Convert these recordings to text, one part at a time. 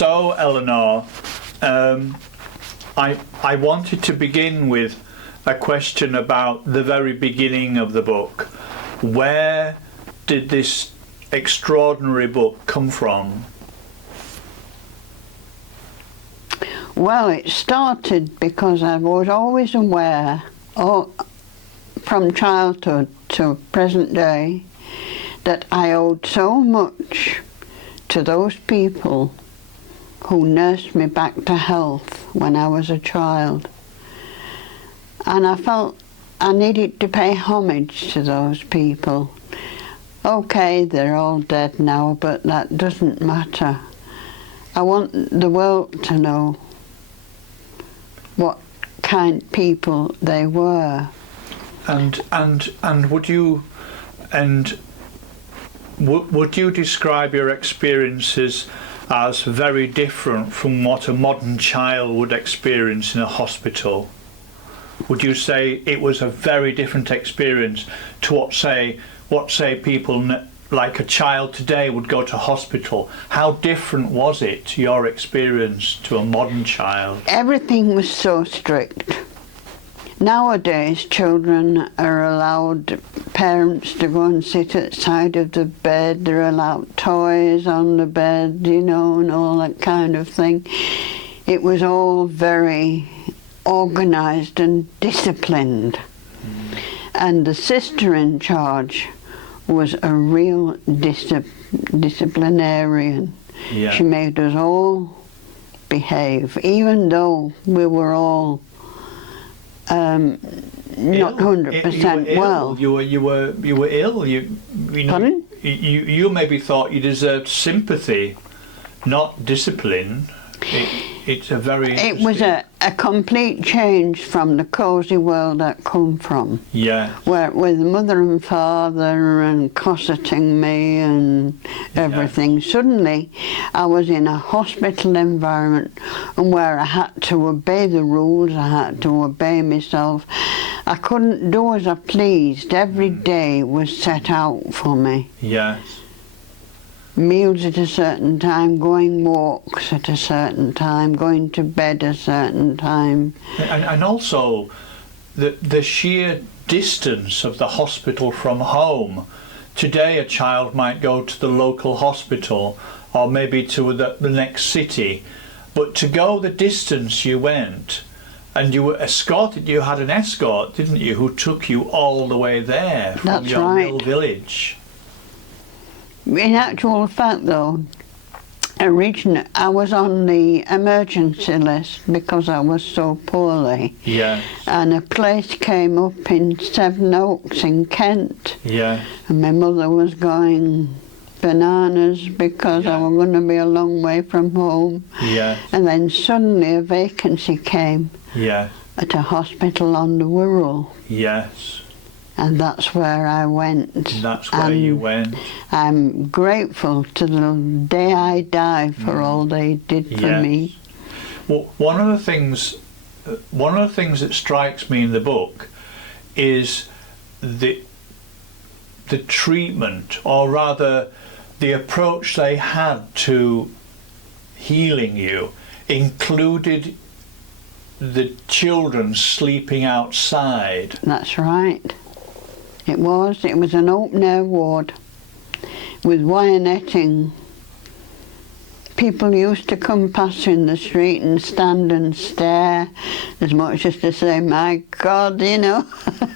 So, Eleanor, I wanted to begin with a question about the very beginning of the book. Where did this extraordinary book come from? Well, it started because I was always aware, from childhood to present day, that I owed so much to those people who nursed me back to health when I was a child. And I felt I needed to pay homage to those people. Okay, they're all dead now, but that doesn't matter. I want the world to know what kind of people they were. And would you describe your experiences as very different from what a modern child would experience in a hospital? Would you say it was a very different experience to what say people like a child today would go to hospital? How different was it, your experience, to a modern child? Everything was so strict. Nowadays, children are allowed parents to go and sit at the side of the bed. They're allowed toys on the bed, you know, and all that kind of thing. It was all very organised and disciplined. And the sister in charge was a real disciplinarian. Yeah. She made us all behave, even though we were all not 100% well. You were ill. Pardon? You maybe thought you deserved sympathy, not discipline. It's a very It was a complete change from the cosy world I'd come from. Yeah. Where with mother and father and cosseting me and everything. Yeah. Suddenly I was in a hospital environment, and where I had to obey the rules, I had to obey myself. I couldn't do as I pleased. Every day was set out for me. Yes. Meals at a certain time, going walks at a certain time, going to bed at a certain time. And also the sheer distance of the hospital from home. Today a child might go to the local hospital or maybe to the next city, but to go the distance you went, and you were escorted, you had an escort, didn't you, who took you all the way there from That's your right. little village. In actual fact, though, originally I was on the emergency list because I was so poorly. Yeah. And a place came up in Sevenoaks in Kent. Yeah. And my mother was going bananas because I was going to be a long way from home. Yeah. And then suddenly a vacancy came. Yeah. At a hospital on the Wirral. Yes. And that's where I went. That's where you went. I'm grateful to the day I die for all they did for me. Well, one of the things that strikes me in the book is the treatment, or rather the approach they had to healing you, included the children sleeping outside. That's right. It was an open-air ward with wire netting. People used to come past in the street and stand and stare, as much as to say, my God, you know.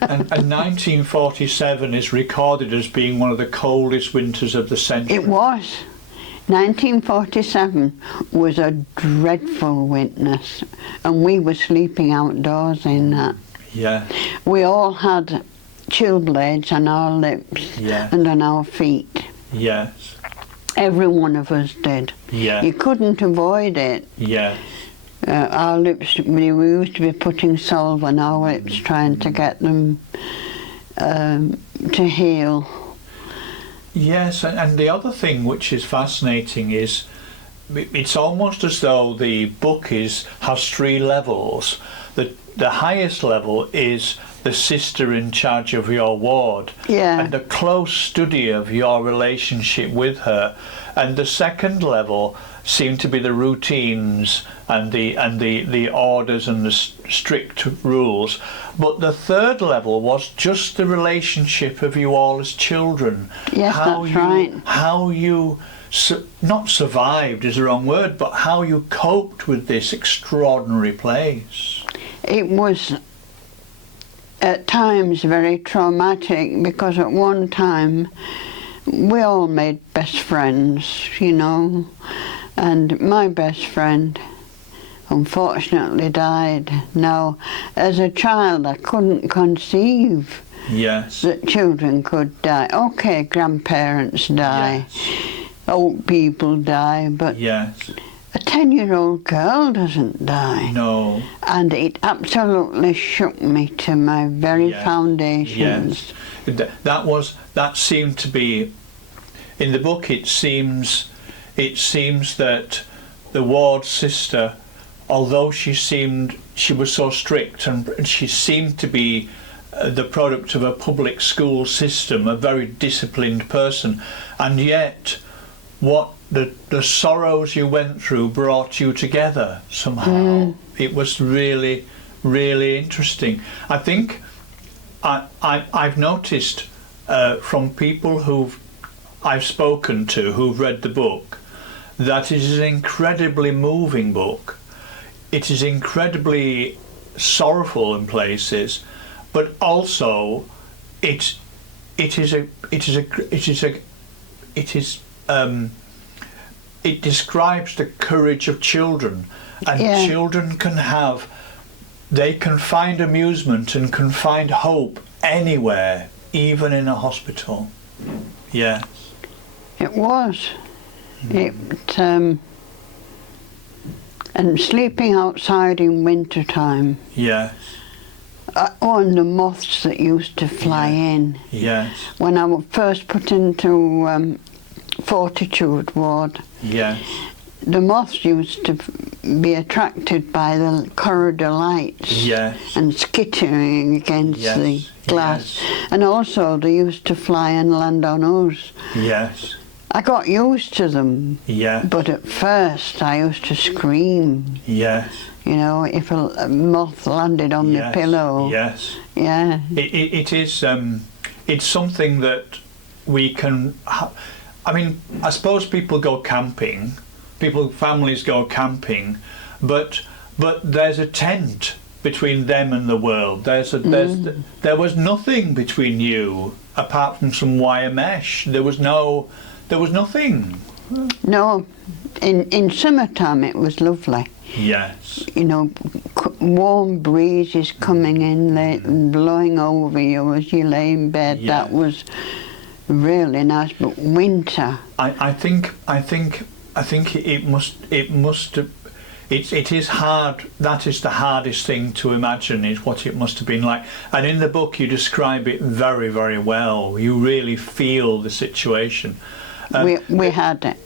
and 1947 is recorded as being one of the coldest winters of the century. It was. 1947 was a dreadful winter, and we were sleeping outdoors in that. Yeah. We all had chill blades on our lips and on our feet. Yes. Every one of us did. Yeah. You couldn't avoid it. Yes. Our lips, we used to be putting salve on our lips trying to get them to heal. Yes, and the other thing which is fascinating is it's almost as though the book has three levels. The highest level is the sister in charge of your ward, and a close study of your relationship with her, And the second level seemed to be the routines and the orders and the strict rules. But the third level was just the relationship of you all as children. Yes, that's right. How you not survived is the wrong word, but how you coped with this extraordinary place. It was at times very traumatic, because at one time we all made best friends, you know, and my best friend unfortunately died. Now, as a child, I couldn't conceive Yes. that children could die. Okay, grandparents die, Yes. old people die, but Yes. a 10-year-old girl doesn't die. No. And it absolutely shook me to my very Yes. foundations. Yes. That seemed to be in the book. It seems that the ward sister, although she was so strict, and she seemed to be the product of a public school system, a very disciplined person, and yet what the sorrows you went through brought you together somehow. It was really, really interesting. I think I've noticed from people I've spoken to who've read the book, that it is an incredibly moving book. It is incredibly sorrowful in places, but also it describes the courage of children, and children can find amusement and can find hope anywhere, even in a hospital. Yes. It was. And sleeping outside in winter time. Yes. And the moths that used to fly in. Yes. When I was first put into Fortitude ward, Yes. the moths used to be attracted by the corridor lights. Yes. And skittering against Yes. the glass. Yes. And also they used to fly and land on us. Yes. I got used to them. Yes. But at first I used to scream. Yes. You know, if a moth landed on the pillow. Yes. Yeah. It is. It's something that we can. I mean, I suppose people go camping. Families go camping, but there's a tent between them and the world. There was nothing between you apart from some wire mesh. There was nothing. No, in summertime it was lovely. Yes. You know, warm breezes coming in, blowing over you as you lay in bed. Yes. That was really nice. But winter. I think it is hard. That is the hardest thing to imagine, is what it must have been like. And in the book you describe it very, very well. You really feel the situation. We had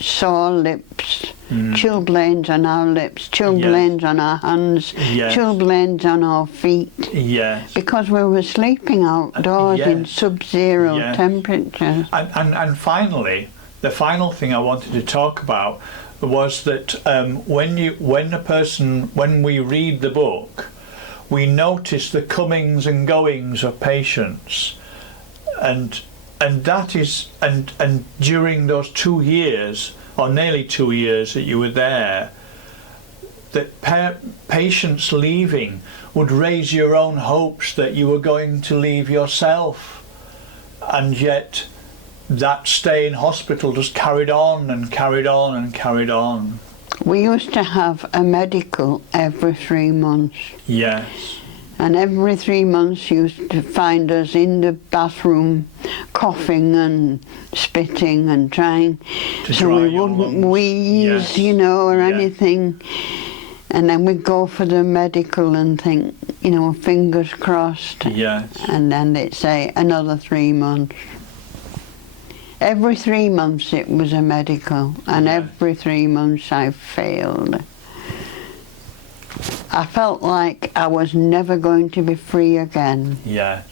sore lips, chilblains on our lips, chilblains on our hands, chilblains on our feet. Yes. Because we were sleeping outdoors in sub-zero temperatures. And finally, the final thing I wanted to talk about was that when we read the book, we notice the comings and goings of patients, and that is and during those 2 years, or nearly 2 years that you were there, that patients leaving would raise your own hopes that you were going to leave yourself, and yet that stay in hospital just carried on and carried on and carried on. We used to have a medical every 3 months. Yes. And every 3 months used to find us in the bathroom coughing and spitting and trying so we wouldn't wheeze, you know, or anything. And then we'd go for the medical and think, you know, fingers crossed. Yes. And then they'd say another 3 months. Every 3 months it was a medical, and every 3 months I failed. I felt like I was never going to be free again. Yes.